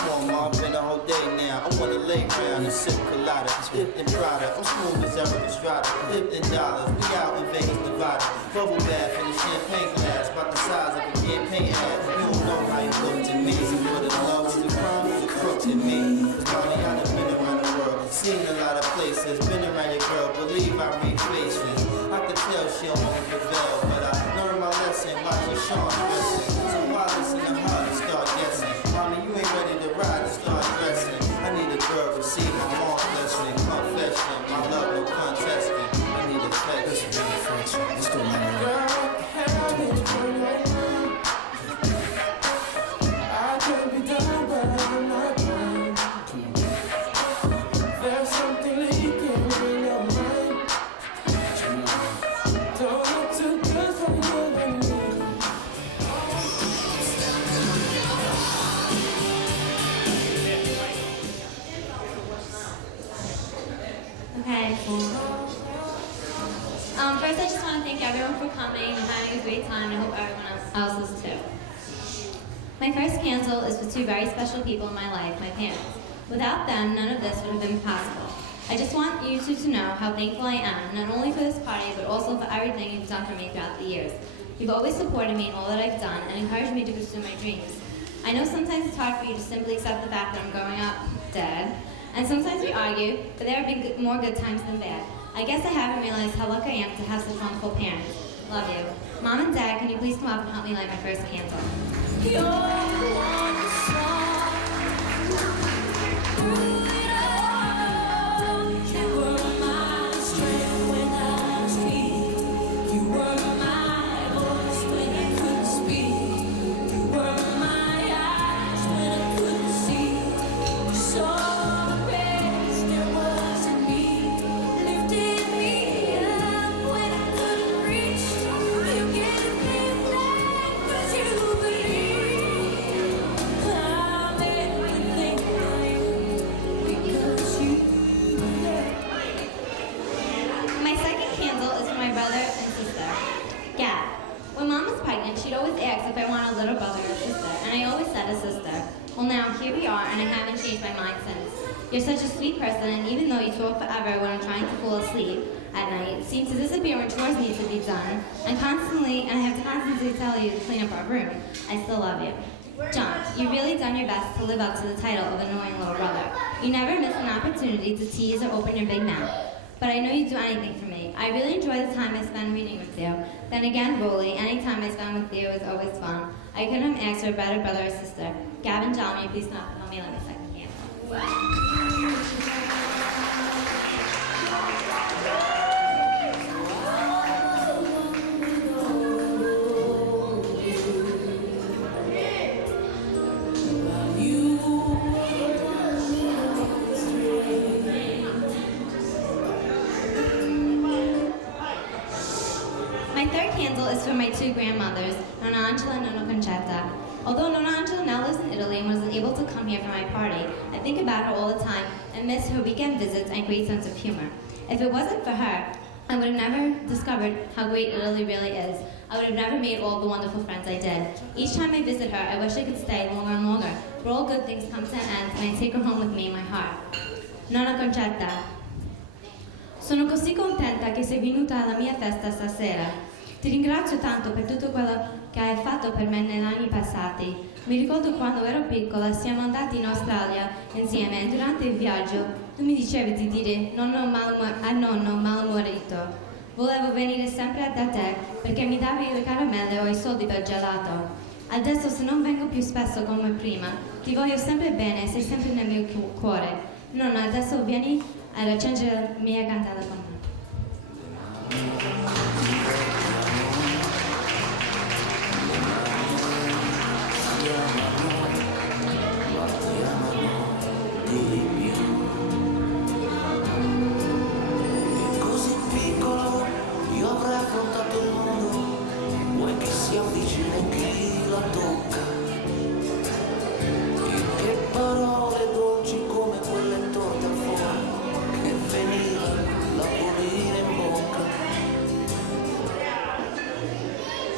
Come on, Mom, been a whole day now. I wanna lay round and sip colada, dipped in Prada. I'm smooth as Eric Estrada, dipped in dollars. We out in Vegas, Nevada. Bubble bath in a champagne glass, about the size of a campaign ad. You don't know how you looked at me. But the love was the crime, was a crook to me. Cause mommy, I done been around the world, seen a lot of places, been around your girl. Believe I read faces. I could tell she don't want to prevail, but I learned my lesson, watching Sean dressing. So why listen to her and start guessing? Mommy, you ain't ready to ride and start dressing. I need a girl to see my mom's blessing, confession. My love, no contesting. I need affection. Let's go, man. Girl, hell, it's right now. I could be done, but I'm not done. There's something leaking in your mind. Don't look too good for you and me. Okay. First, I just want to thank everyone for coming and having a great time. I hope everyone else is too. My first cancel is for two very special people in my life, my parents. Without them, none of this would have been possible. I just want you two to know how thankful I am, not only for this party, but also for everything you've done for me throughout the years. You've always supported me in all that I've done and encouraged me to pursue my dreams. I know sometimes it's hard for you to simply accept the fact that I'm growing up dead, and sometimes we argue, but there have been more good times than bad. I guess I haven't realized how lucky I am to have such wonderful parents. Love you. Mom and Dad, can you please come up and help me light my first candle? You're one song. You were my strength when I was weak. You were my voice when I couldn't speak. You were my eyes when I couldn't see. You saw the best there was in me, lifted me up when I couldn't reach. You gave me life 'cause you believe I'm everything I am because you love. My second candle is for my brother and sister, Gab. When Mom was pregnant, she'd always ask if I want a little brother or sister, and I always said a sister. Well, now here we are, and I haven't changed my mind since. You're such a sweet person, and even though you talk forever when I'm trying to fall asleep at night, seem to disappear when chores need to be done, and I have to constantly tell you to clean up our room, I still love you. John, you've really done your best to live up to the title of annoying little brother. You never miss an opportunity to tease or open your big mouth. But I know you'd do anything for me. I really enjoy the time I spend reading with you. Then again, Rolly, any time I spend with you is always fun. I couldn't have asked for a better brother or sister. Gavin, John, will you please come up and help me light my second candle? My third candle is for my two grandmothers, Nonna Angela and Nonna Concetta. Although Nonna Angela now lives in Italy and wasn't able to come here for my party, I think about her all the time and miss her weekend visits and great sense of humor. If it wasn't for her, I would have never discovered how great Italy really is. I would have never made all the wonderful friends I did. Each time I visit her, I wish I could stay longer and longer, but all good things come to an end and I take her home with me in my heart. Nonna Concetta, sono così contenta che sei venuta alla mia festa stasera. Ti ringrazio tanto per tutto quello che hai fatto per me negli anni passati. Mi ricordo quando ero piccola, siamo andati in Australia insieme e durante il viaggio tu mi dicevi di dire a nonno malumorito. Volevo venire sempre da te perché mi davi le caramelle o i soldi per gelato. Adesso se non vengo più spesso come prima, ti voglio sempre bene e sei sempre nel mio cuore. Nonna, adesso vieni ad accendere la mia candela con me.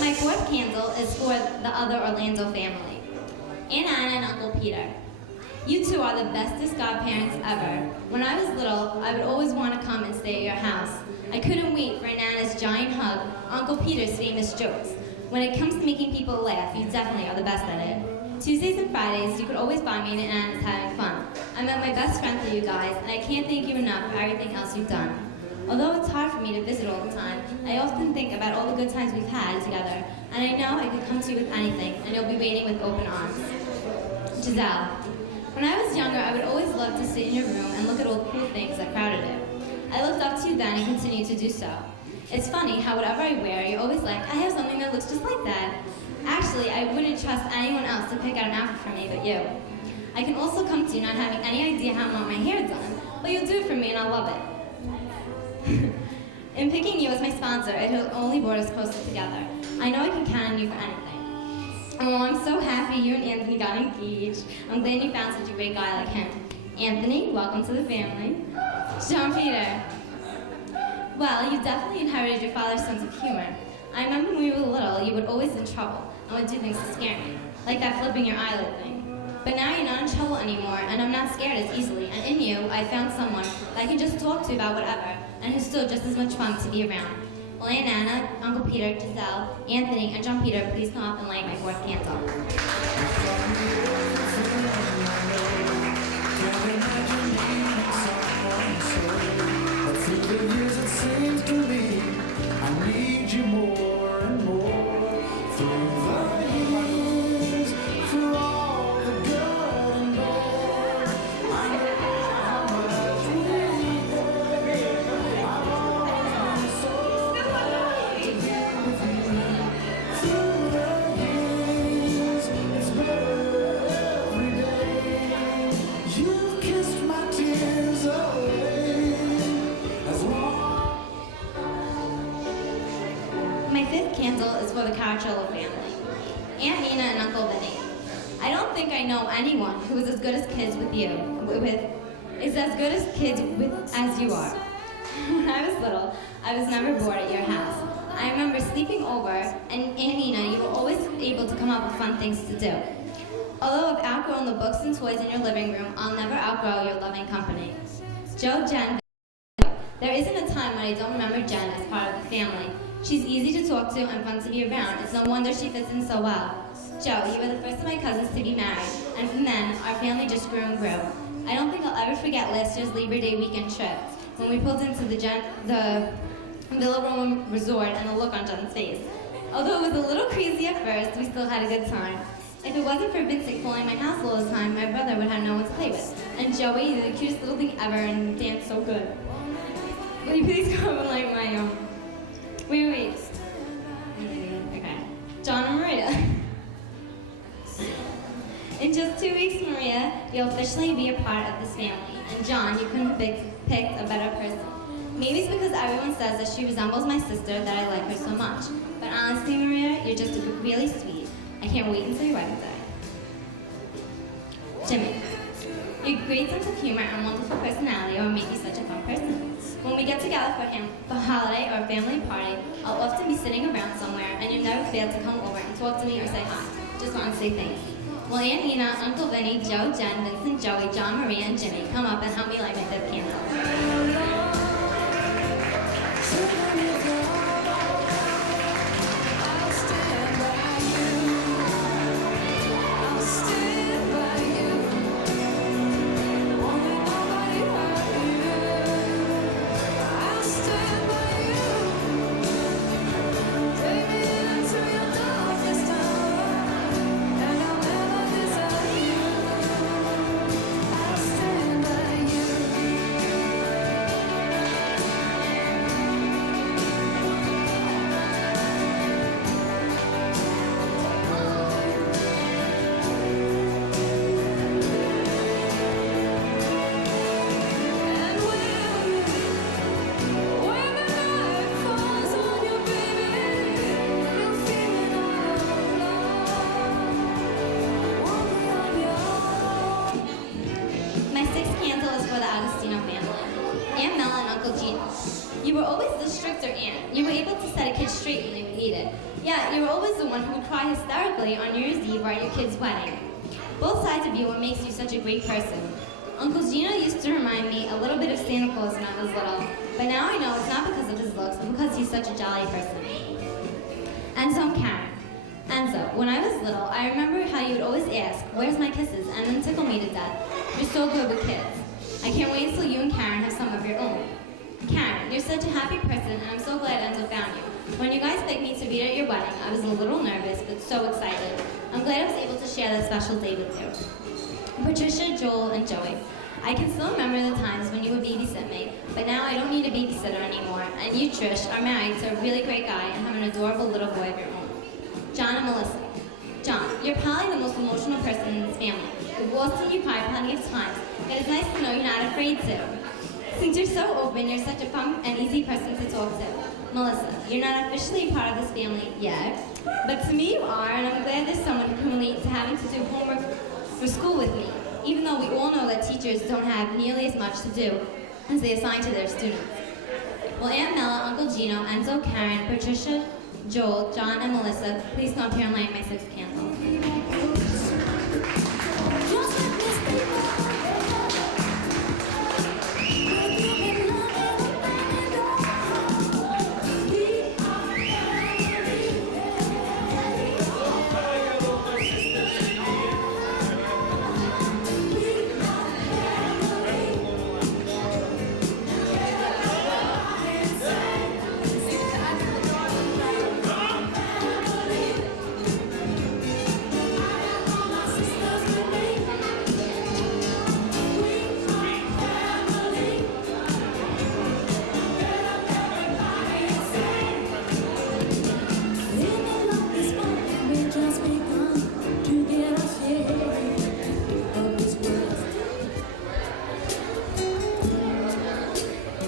My fourth candle is for the other Orlando family, Aunt Anna and Uncle Peter. You two are the bestest godparents ever. When I was little, I would always want to come and stay at your house. I couldn't wait for Nana's giant hug, Uncle Peter's famous jokes. When it comes to making people laugh, you definitely are the best at it. Tuesdays and Fridays, you could always find me and Nana's having fun. I met my best friend through you guys, and I can't thank you enough for everything else you've done. Although it's hard for me to visit all the time, I often think about all the good times we've had together, and I know I could come to you with anything, and you'll be waiting with open arms. Giselle. When I was younger, I would always love to sit in your room and look at all the cool things that crowded it. I looked up to you then and continue to do so. It's funny how whatever I wear, you're always like, I have something that looks just like that. Actually, I wouldn't trust anyone else to pick out an outfit for me but you. I can also come to you not having any idea how I want my hair done, but you'll do it for me and I'll love it. In picking you as my sponsor, it only brought us closer together. I know I can count on you for anything. Oh, I'm so happy you and Anthony got engaged. I'm glad you found such a great guy like him. Anthony, welcome to the family. Jean Peter. Well, you definitely inherited your father's sense of humor. I remember when we were little, you would always in trouble and would do things to scare me, like that flipping your eyelid thing. But now you're not in trouble anymore, and I'm not scared as easily. And in you, I found someone that I can just talk to about whatever, and who's still just as much fun to be around. Will Aunt Anna, Uncle Peter, Giselle, Anthony, and John Peter please come up and light my fourth candle? Through the years it seems to me I need you more and more. Through the years, through all the good and bad, I know how much we need. I've always been so glad to be with you. Through the years, it's better every day. You've kissed my tears away. My fifth candle is for the Caracciolo family. Aunt Nina and Uncle Vinny. I don't think I know anyone who is as good as kids with you, is as good as kids with as you are. When I was little, I was never bored at your house. I remember sleeping over, and Aunt Nina, you were always able to come up with fun things to do. Although I've outgrown the books and toys in your living room, I'll never outgrow your loving company. Joe, Jen, there isn't a time when I don't remember Jen as part of the family. She's easy to talk to and fun to be around. It's no wonder she fits in so well. Joe, you were the first of my cousins to be married, and from then, our family just grew and grew. I don't think I'll ever forget last year's Labor Day weekend trip, when we pulled into the Villa Roma Resort and the look on Jen's face. Although it was a little crazy at first, we still had a good time. If it wasn't for Vincent calling my house all the time, my brother would have no one to play with. And Joey, you're the cutest little thing ever and danced so good. Will you please come and light my, Wait. Okay. John and Maria. In just 2 weeks, Maria, you'll officially be a part of this family. And John, you couldn't have picked a better person. Maybe it's because everyone says that she resembles my sister that I like her so much. But honestly, Maria, you're just really sweet. I can't wait until your wedding day. Jimmy. Your great sense of humor and wonderful personality will make you such a fun person. When we get together for a holiday or a family party, I'll often be sitting around somewhere, and you never fail to come over and talk to me or say hi. Just want to say thanks. Will Aunt Nina, Uncle Vinny, Joe, Jen, Vincent, Joey, John, Maria, and Jimmy come up and help me light my fifth candle? You were always the stricter aunt. You were able to set a kid straight when they would need it. Yeah, you were always the one who would cry hysterically on New Year's Eve or at your kid's wedding. Both sides of you are what makes you such a great person. Uncle Gino used to remind me a little bit of Santa Claus when I was little, but now I know it's not because of his looks, but because he's such a jolly person. Enzo and Karen. Enzo, when I was little, I remember how you would always ask, "Where's my kisses?" and then tickle me to death. You're so good with kids. I can't wait until you and Karen have some of your own. Karen, you're such a happy person, and I'm so glad Enzo found you. When you guys picked me to be at your wedding, I was a little nervous, but so excited. I'm glad I was able to share that special day with you. Patricia, Joel, and Joey. I can still remember the times when you would babysit me, but now I don't need a babysitter anymore, and you, Trish, are married to a really great guy and have an adorable little boy of your own. John and Melissa. John, you're probably the most emotional person in this family. You've lost and you cry plenty of times, but it's nice to know you're not afraid to. Since you're so open, you're such a fun and easy person to talk to. Melissa, you're not officially part of this family yet, but to me you are, and I'm glad there's someone who can relate to having to do homework for school with me, even though we all know that teachers don't have nearly as much to do as they assign to their students. Will Aunt Mella, Uncle Gino, Enzo, Karen, Patricia, Joel, John, and Melissa please come up here and light my sixth candle?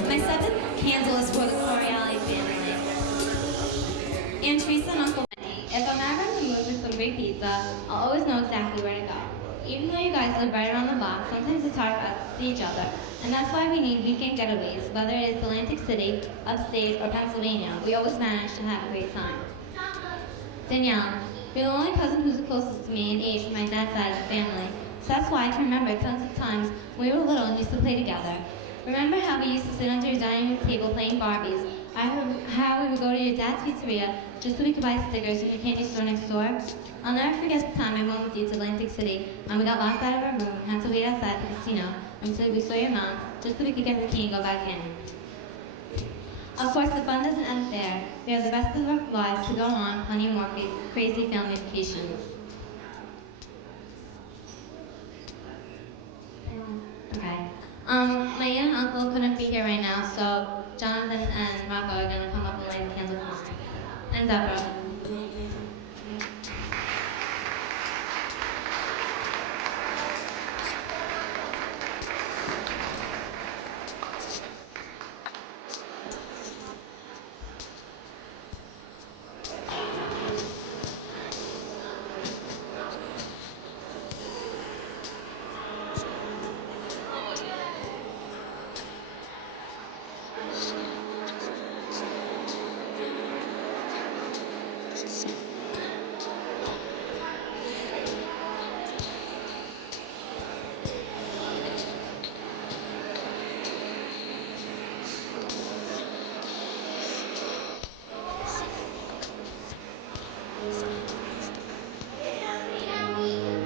My seventh candle is for the Coriali family. Aunt Teresa and Uncle Benny. If I'm ever in the mood for some great pizza, I'll always know exactly where to go. Even though you guys live right around the block, sometimes it's hard for us to see each other, and that's why we need weekend getaways. Whether it is Atlantic City, upstate, or Pennsylvania, we always manage to have a great time. Danielle, you're the only cousin who's the closest to me in age from my dad's side of the family, so that's why I can remember tons of times when we were little and used to play together. Remember how we used to sit under your dining room table playing Barbies? How we would go to your dad's pizzeria just so we could buy stickers from the candy store next door? I'll never forget the time I went with you to Atlantic City and we got locked out of our room and had to wait outside the casino until we saw your mom just so we could get the key and go back in. Of course, the fun doesn't end there. We have the rest of our lives to go on, plenty more crazy family vacations. Okay. My aunt and uncle couldn't be here right now, so Jonathan and Rocco are gonna come up and light the candle for me. And Deborah.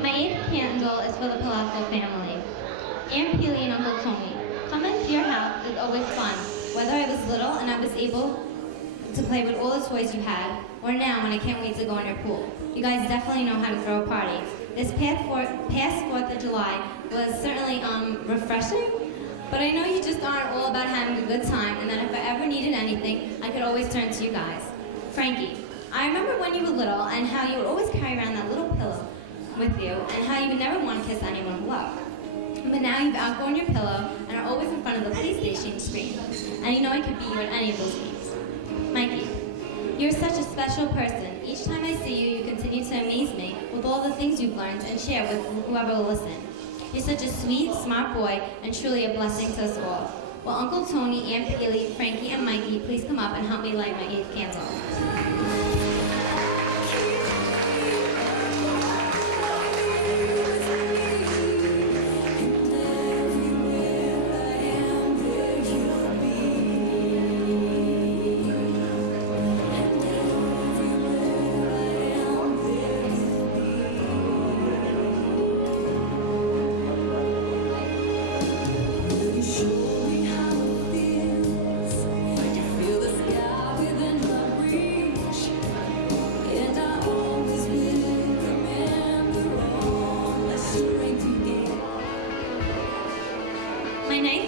My eighth candle is for the Palazzo family. Aunt Peely and Uncle Tony. Coming to your house is always fun, whether I was little and I was able to play with all the toys you had, or now when I can't wait to go in your pool. You guys definitely know how to throw a party. This past 4th of July was certainly refreshing, but I know you just aren't all about having a good time, and that if I ever needed anything, I could always turn to you guys. Frankie, I remember when you were little and how you would always carry around that little pillow with you, and how you would never want to kiss anyone below. But now you've outgrown your pillow and are always in front of the PlayStation screen, and you know I could beat you at any of those games. Mikey, you're such a special person. Each time I see you, you continue to amaze me with all the things you've learned and share with whoever will listen. You're such a sweet, smart boy, and truly a blessing to us all. Will Uncle Tony, Aunt Peely, Frankie, and Mikey please come up and help me light my 8th candle?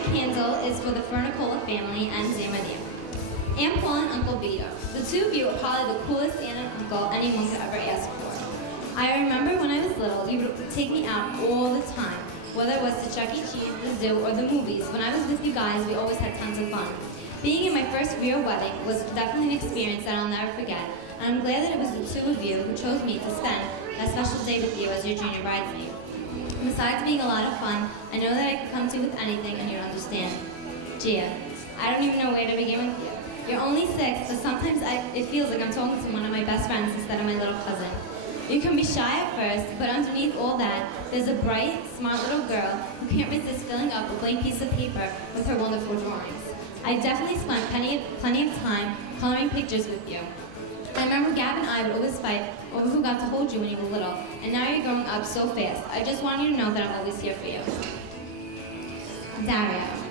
candle is for the Fernicola family and Xamadia. Aunt Paul and Uncle Vito. The two of you are probably the coolest aunt and uncle anyone could ever ask for. I remember when I was little, you would take me out all the time, whether it was to Chuck E. Cheese, the zoo, or the movies. When I was with you guys, we always had tons of fun. Being in my first real wedding was definitely an experience that I'll never forget, and I'm glad that it was the two of you who chose me to spend that special day with you as your junior bridesmaid. Besides being a lot of fun, I know that I could come to you with anything and you'd understand. Gia, I don't even know where to begin with you. You're only 6, but sometimes it feels like I'm talking to one of my best friends instead of my little cousin. You can be shy at first, but underneath all that, there's a bright, smart little girl who can't resist filling up a blank piece of paper with her wonderful drawings. I definitely spent plenty of time coloring pictures with you. I remember Gab and I would always fight over who got to hold you when you were little, and now you're growing up so fast. I just want you to know that I'm always here for you. Dario.